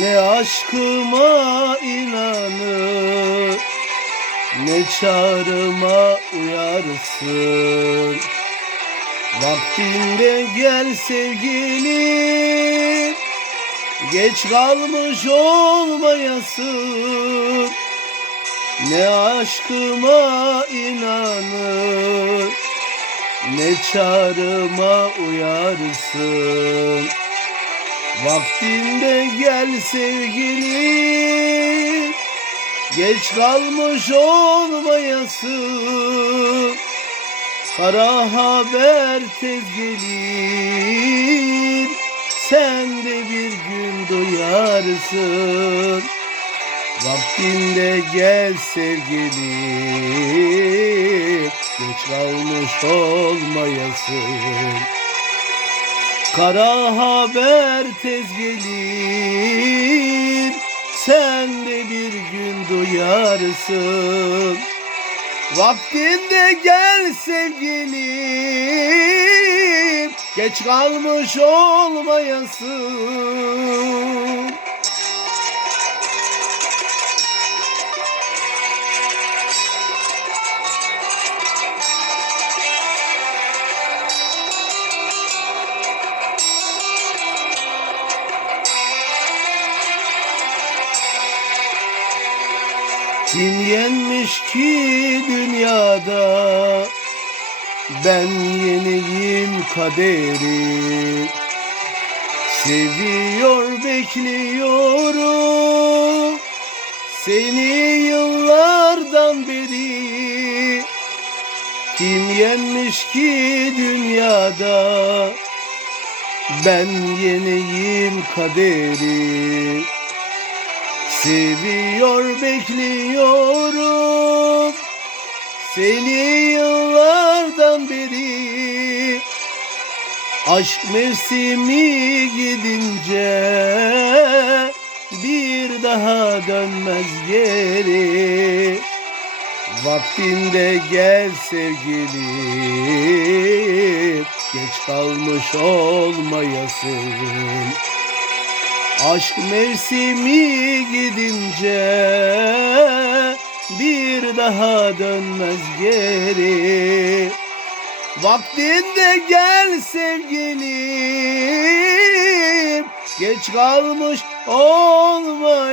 Ne aşkıma inanır Ne çağrıma uyarsın. Vaktinde gel sevgilim Geç kalmış olmayasın. Ne aşkıma inanır Ne çağrıma uyarsın Vaktinde gel sevgilim Geç kalmış olmayasın Kara haber tez gelir Sen de bir gün duyarsın. Vaktinde gel sevgilim Geç kalmış olmayasın Kara haber tez gelir Sen de bir gün duyarsın. Vaktinde gel sevgilim Geç kalmış olmayasın Kim yenmiş ki dünyada? Ben yeniyim kaderi. Seviyor bekliyorum. Seni yıllardan beri. Kim yenmiş ki dünyada? Ben yeniyim kaderi Seviyor bekliyorum. Seni yıllardan beri. Aşk mevsimi gidince Bir daha dönmez geri. Vaktinde gel sevgilim Geç kalmış olmayasın Aşk mevsimi gidince bir daha dönmez geri. Vaktinde gel sevgilim, geç kalmış olmayasın.